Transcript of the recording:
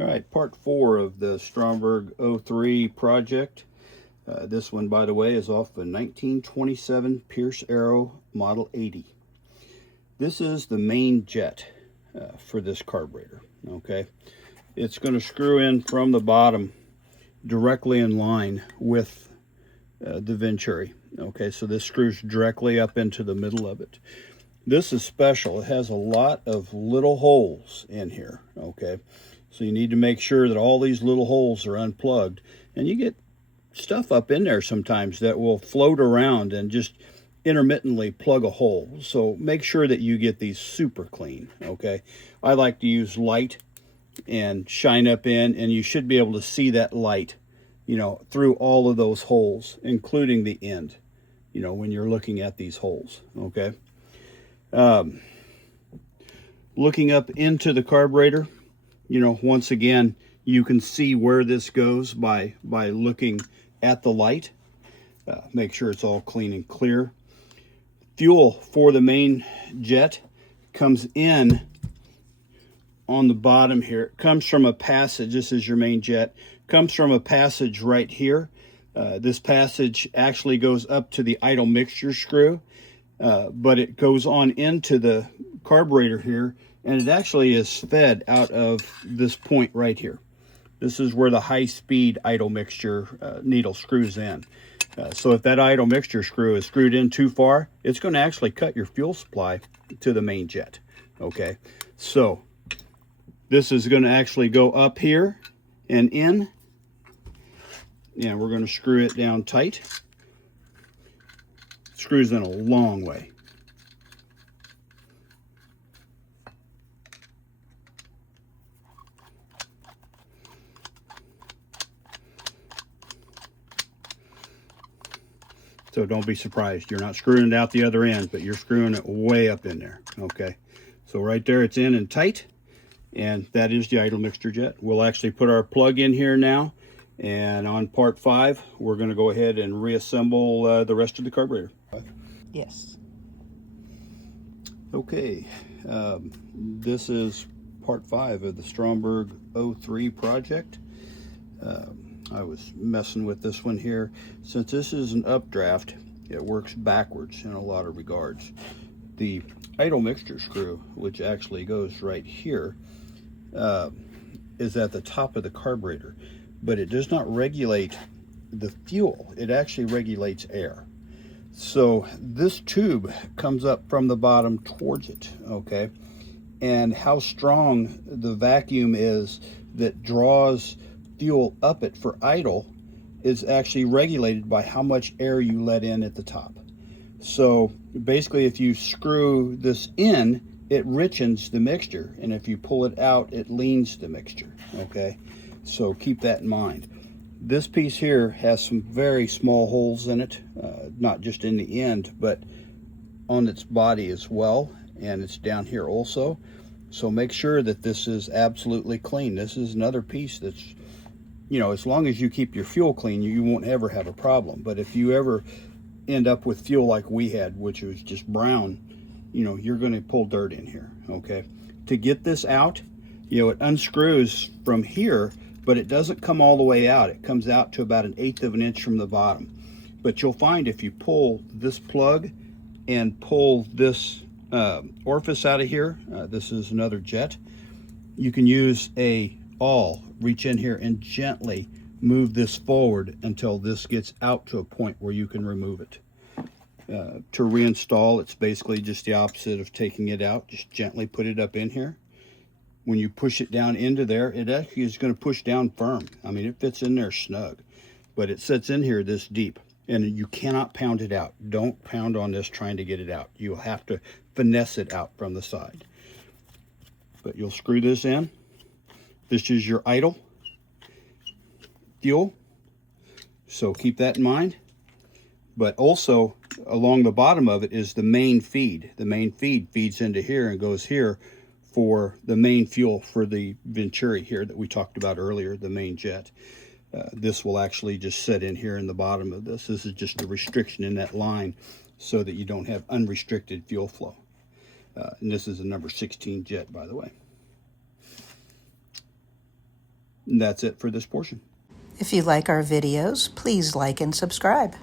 All right, part 4 of the Stromberg 03 project. This one, by the way, is off a 1927 Pierce Arrow Model 80. This is the main jet for this carburetor, okay? It's going to screw in from the bottom directly in line with the venturi, okay? So this screws directly up into the middle of it. This is special. It has a lot of little holes in here, okay? So you need to make sure that all these little holes are unplugged. And you get stuff up in there sometimes that will float around and just intermittently plug a hole. So make sure that you get these super clean, okay? I like to use light and shine up in, and you should be able to see that light, you know, through all of those holes, including the end, you know, when you're looking at these holes, okay? Looking up into the carburetor, you know, once again, you can see where this goes by looking at the light. Make sure it's all clean and clear. Fuel for the main jet comes in on the bottom here. It comes from a passage. This is your main jet. Comes from a passage right here. This passage actually goes up to the idle mixture screw, but it goes on into the carburetor here, and it actually is fed out of this point right here. This is where the high-speed idle mixture needle screws in. So if that idle mixture screw is screwed in too far, it's going to actually cut your fuel supply to the main jet. Okay, so this is going to actually go up here and in, and we're going to screw it down tight. Screws in a long way. So don't be surprised. You're not screwing it out the other end, but you're screwing it way up in there, okay? So right there, it's in and tight, and that is the idle mixture jet. We'll actually put our plug in here now, and on part 5, we're gonna go ahead and reassemble the rest of the carburetor. Yes. Okay, this is part 5 of the Stromberg 03 project. I was messing with this one here. Since this is an updraft, it works backwards in a lot of regards. The idle mixture screw, which actually goes right here, is at the top of the carburetor, but it does not regulate the fuel. It actually regulates air. So this tube comes up from the bottom towards it, okay? And how strong the vacuum is that draws fuel up it for idle is actually regulated by how much air you let in at the top. So basically, if you screw this in, it richens the mixture, and if you pull it out, it leans the mixture, okay? So keep that in mind. This piece here has some very small holes in it, not just in the end, but on its body as well, and it's down here also. So make sure that this is absolutely clean. This is another piece that's, you know, as long as you keep your fuel clean, you won't ever have a problem. But if you ever end up with fuel like we had, which was just brown, you know, you're going to pull dirt in here, okay? To get this out, you know, it unscrews from here, but it doesn't come all the way out. It comes out to about 1/8 of an inch from the bottom. But you'll find if you pull this plug and pull this orifice out of here, this is another jet, you can use a awl, reach in here and gently move this forward until this gets out to a point where you can remove it. To reinstall, it's basically just the opposite of taking it out. Just gently put it up in here. When you push it down into there, it actually is going to push down firm. I mean, it fits in there snug, but it sits in here this deep, and you cannot pound it out. Don't pound on this trying to get it out. You'll have to finesse it out from the side. But you'll screw this in. This is your idle fuel, so keep that in mind. But also along the bottom of it is the main feed. The main feed feeds into here and goes here for the main fuel for the venturi here that we talked about earlier, the main jet. This will actually just sit in here in the bottom of this. This is just a restriction in that line so that you don't have unrestricted fuel flow. And this is a number 16 jet, by the way. And that's it for this portion. If you like our videos, please like and subscribe.